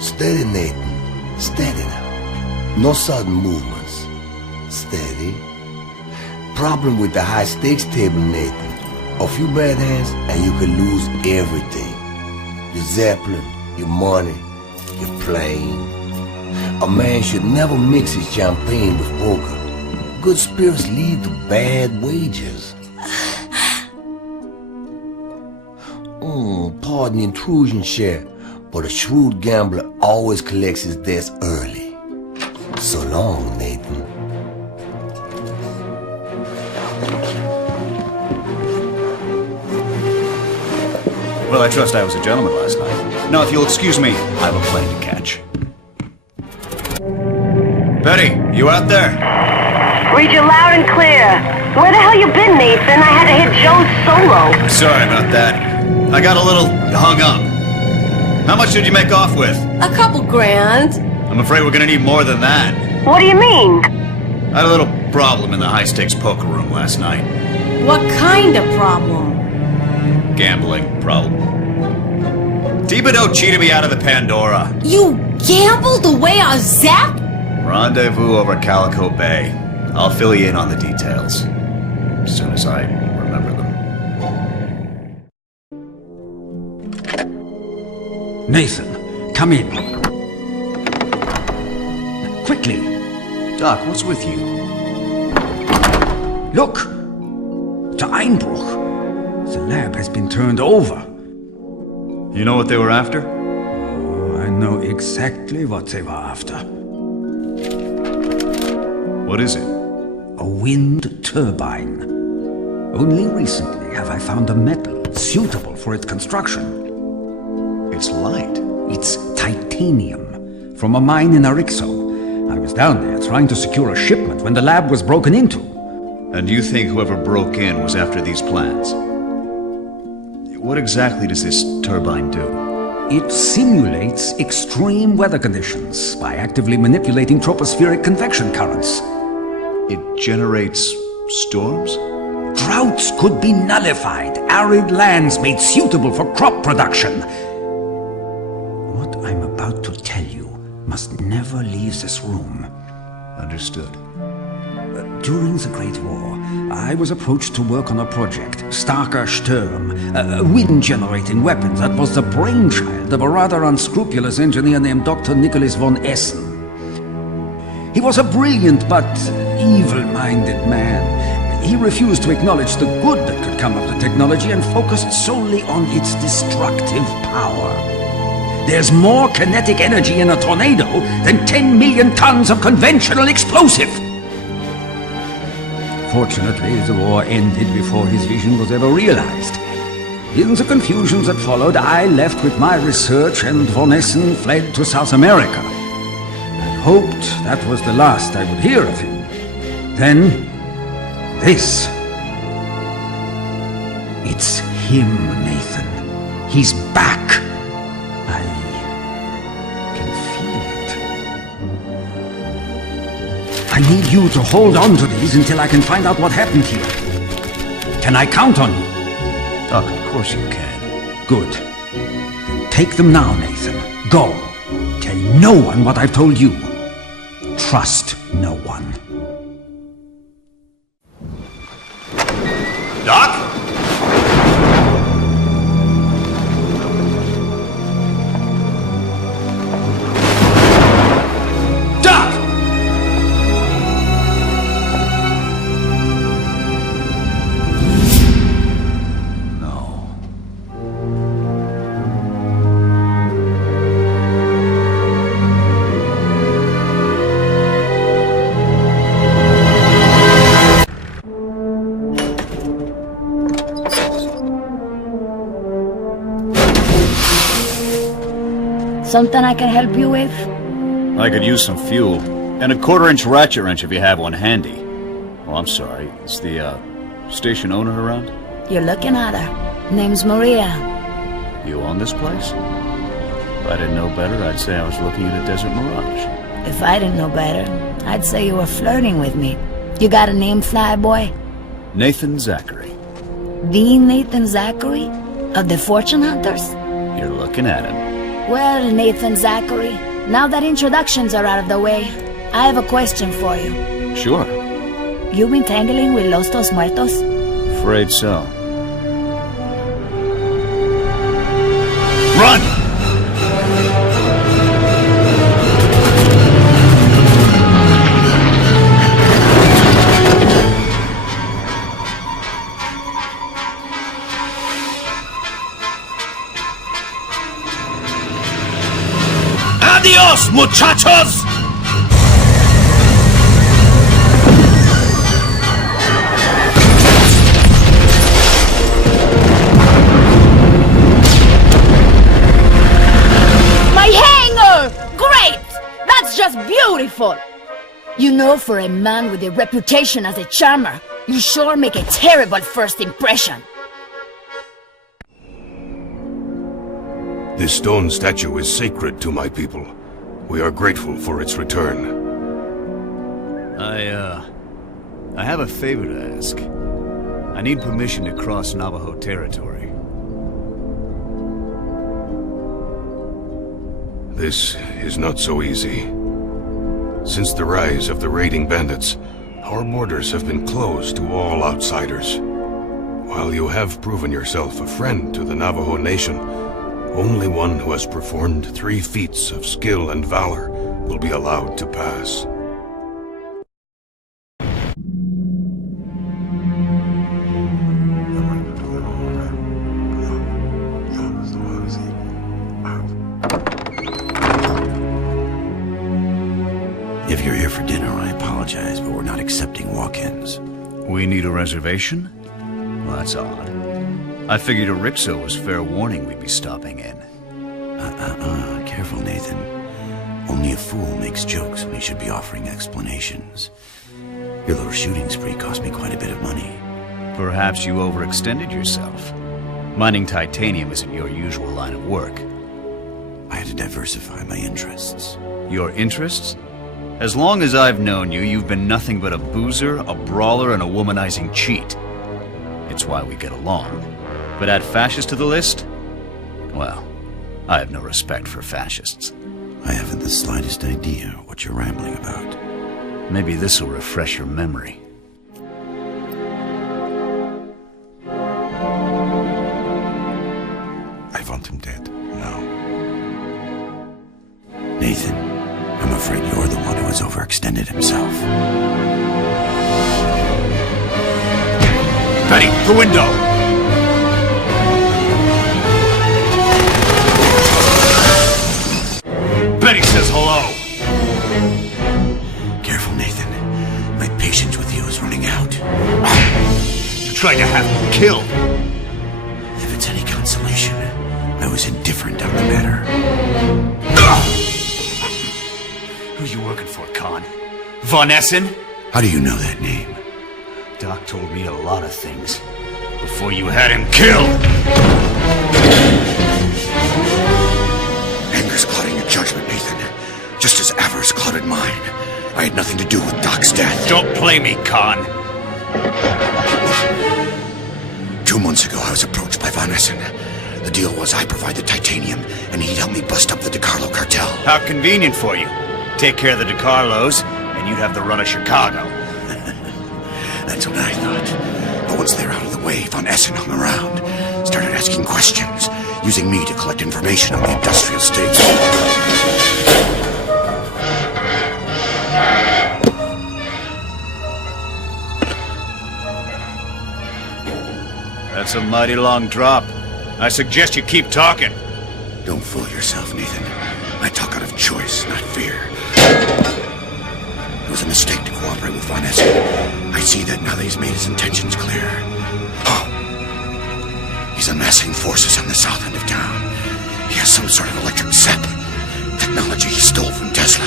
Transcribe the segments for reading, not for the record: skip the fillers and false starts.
Steady, Nathan. Steady now. No sudden movements. Steady. Problem with the high-stakes table, Nathan. A few bad hands and you can lose everything. Your Zeppelin, your money, your plane. A man should never mix his champagne with poker. Good spirits lead to bad wages. Pardon the intrusion, Cher, but a shrewd gambler always collects his debts early. So long, Nathan. Well, I trust I was a gentleman last night. Now, if you'll excuse me, I have a plane to catch. Betty, you out there? Read you loud and clear. Where the hell you been, Nathan? I had to hit Joe's solo. Sorry about that. I got a little hung up. How much did you make off with? A couple grand. I'm afraid we're gonna need more than that. What do you mean? I had a little problem in the high-stakes poker room last night. What kind of problem? Gambling problem. Thibodeau cheated me out of the Pandora. You gambled away our Zap? Rendezvous over Calico Bay. I'll fill you in on the details. As soon as I remember them. Nathan, come in. Quickly. Doc, what's with you? Look! To Einbruch. The lab has been turned over. You know what they were after? Oh, I know exactly what they were after. What is it? A wind turbine. Only recently have I found a metal suitable for its construction. It's light. It's titanium, from a mine in Arixo. I was down there trying to secure a shipment when the lab was broken into. And you think whoever broke in was after these plans? What exactly does this turbine do? It simulates extreme weather conditions by actively manipulating tropospheric convection currents. It generates storms? Droughts could be nullified, arid lands made suitable for crop production. What I'm about to tell you must never leave this room. Understood. During the Great War, I was approached to work on a project, Starker Sturm, a wind-generating weapon that was the brainchild of a rather unscrupulous engineer named Dr. Nicholas von Essen. He was a brilliant but evil-minded man. He refused to acknowledge the good that could come of the technology and focused solely on its destructive power. There's more kinetic energy in a tornado than 10 million tons of conventional explosive! Fortunately, the war ended before his vision was ever realized. In the confusions that followed, I left with my research and von Essen fled to South America. I hoped that was the last I would hear of him. Then, this. It's him, Nathan. He's back. I can feel it. I need you to hold on to these until I can find out what happened here. Can I count on you? Doc, of course you can. Good. Then take them now, Nathan. Go. Tell no one what I've told you. Trust no one. Doc? Something I can help you with? I could use some fuel. And a 1/4-inch ratchet wrench if you have one handy. Oh, I'm sorry. Is the, station owner around? You're looking at her. Name's Maria. You own this place? If I didn't know better, I'd say I was looking at a desert mirage. If I didn't know better, I'd say you were flirting with me. You got a name, Flyboy? Nathan Zachary. The Nathan Zachary? Of the Fortune Hunters? You're looking at him. Well, Nathan Zachary, now that introductions are out of the way, I have a question for you. Sure. You been tangling with Los Dos Muertos? Afraid so. Run! Adios, muchachos! My hanger! Great! That's just beautiful! You know, for a man with a reputation as a charmer, you sure make a terrible first impression. This stone statue is sacred to my people. We are grateful for its return. I have a favor to ask. I need permission to cross Navajo territory. This is not so easy. Since the rise of the raiding bandits, our borders have been closed to all outsiders. While you have proven yourself a friend to the Navajo nation, only one who has performed 3 feats of skill and valor will be allowed to pass. If you're here for dinner, I apologize, but we're not accepting walk-ins. We need a reservation? Well, that's odd. I figured a Rixo was fair warning we'd be stopping in. Careful, Nathan. Only a fool makes jokes when he should be offering explanations. Your little shooting spree cost me quite a bit of money. Perhaps you overextended yourself. Mining titanium isn't your usual line of work. I had to diversify my interests. Your interests? As long as I've known you, you've been nothing but a boozer, a brawler, and a womanizing cheat. It's why we get along. But add fascist to the list? Well, I have no respect for fascists. I haven't the slightest idea what you're rambling about. Maybe this will refresh your memory. I want him dead, now. Nathan, I'm afraid you're the one who has overextended himself. Betty, the window! Betty says hello! Careful, Nathan. My patience with you is running out. You tried to have me killed! If it's any consolation, I was indifferent on the matter. Who you working for, Con? Von Essen? How do you know that name? Doc told me a lot of things before you had him killed! Anger's clouding your judgment, Nathan. Just as avarice clouded mine. I had nothing to do with Doc's death. Don't play me, Con. 2 months ago, I was approached by Von Essen. The deal was I provide the titanium, and he'd help me bust up the DeCarlo cartel. How convenient for you. Take care of the DeCarlos, and you'd have the run of Chicago. That's what I thought. But once they're out of the way, Von Essen hung around. Started asking questions, using me to collect information on the industrial states. That's a mighty long drop. I suggest you keep talking. Don't fool yourself, Nathan. I talk out of choice, not fear. It was a mistake to cooperate with Von Essen. I see that now that he's made his intentions clear. Oh. He's amassing forces on the south end of town. He has some sort of electric zap. Technology he stole from Tesla.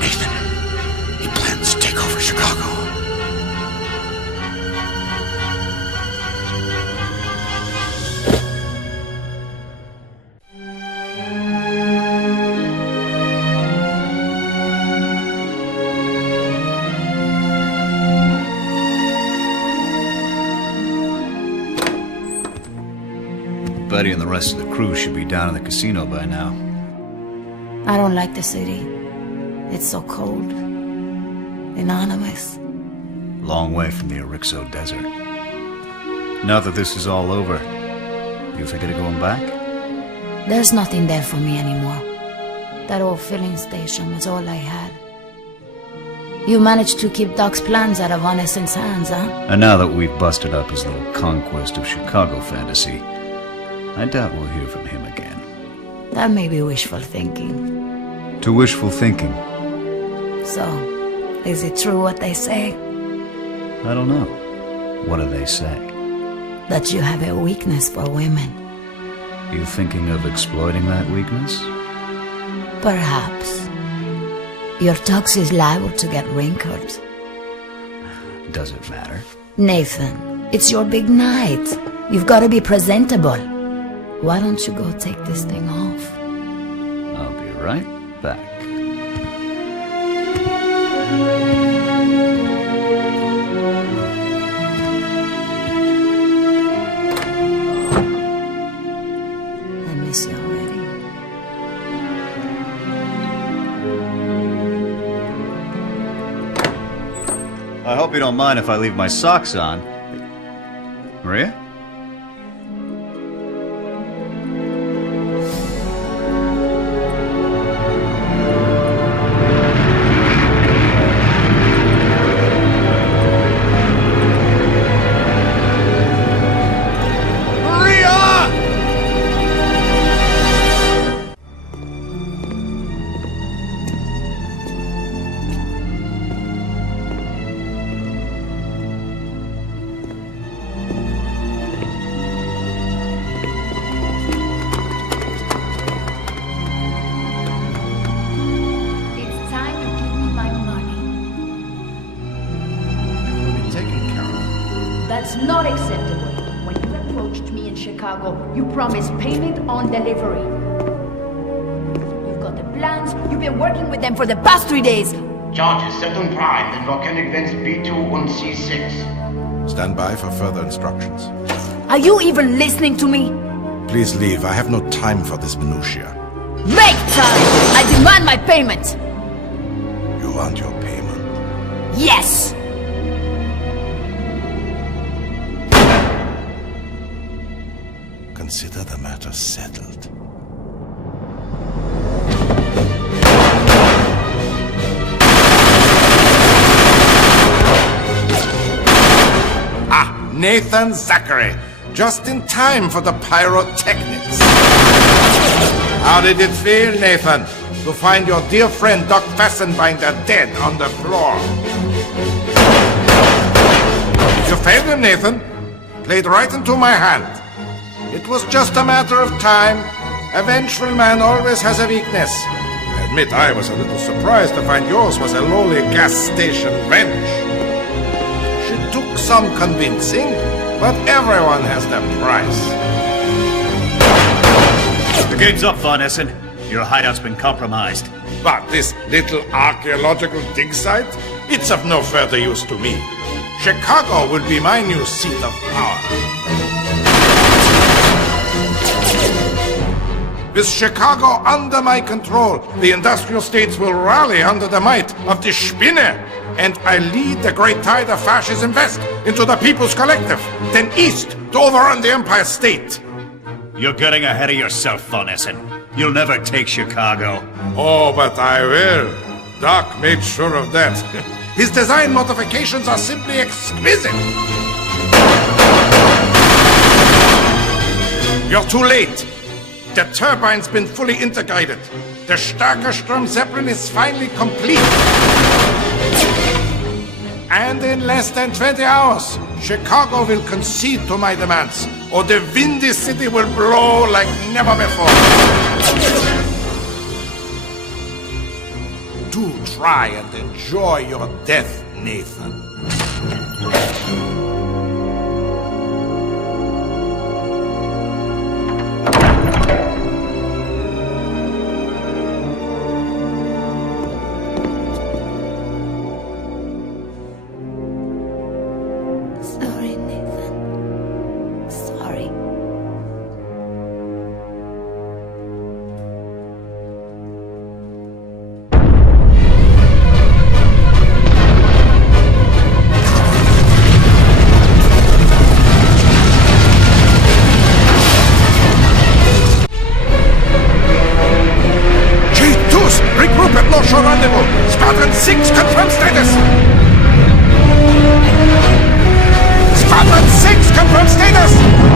Nathan, he plans to take over Chicago. Betty and the rest of the crew should be down in the casino by now. I don't like the city. It's so cold. Anonymous. Long way from the Erixo Desert. Now that this is all over, you thinking of going back? There's nothing there for me anymore. That old filling station was all I had. You managed to keep Doc's plans out of Essen's hands, huh? And now that we've busted up his little conquest of Chicago fantasy, I doubt we'll hear from him again. That may be wishful thinking. To wishful thinking. So, is it true what they say? I don't know. What do they say? That you have a weakness for women. You thinking of exploiting that weakness? Perhaps. Your tux is liable to get wrinkled. Does it matter? Nathan, it's your big night. You've got to be presentable. Why don't you go take this thing off? I'll be right back. I miss you already. I hope you don't mind if I leave my socks on. Maria? That's not acceptable. When you approached me in Chicago, you promised payment on delivery. You've got the plans. You've been working with them for the past 3 days. Charges set on prime in volcanic vents B2 and C6. Stand by for further instructions. Are you even listening to me? Please leave. I have no time for this minutiae. Make time! I demand my payment! You want your payment? Yes! Consider the matter settled. Nathan Zachary, just in time for the pyrotechnics. How did it feel, Nathan, to find your dear friend Doc Fassenbinder dead on the floor? You failed him, Nathan. Played right into my hand. It was just a matter of time. A vengeful man always has a weakness. I admit I was a little surprised to find yours was a lowly gas station wrench. Took some convincing, but everyone has their price. The game's up, Von Essen. Your hideout's been compromised. But this little archaeological dig site? It's of no further use to me. Chicago will be my new seat of power. With Chicago under my control, the industrial states will rally under the might of the Spinne. And I lead the great tide of fascism west into the People's Collective, then east to overrun the Empire State. You're getting ahead of yourself, Von Essen. You'll never take Chicago. Oh, but I will. Doc made sure of that. His design modifications are simply exquisite. You're too late. The turbine's been fully integrated. The Starkerstrom Zeppelin is finally complete. And in less than 20 hours, Chicago will concede to my demands, or the windy city will blow like never before. Do try and enjoy your death, Nathan. 6, confirm status! Squadron 6, confirm status!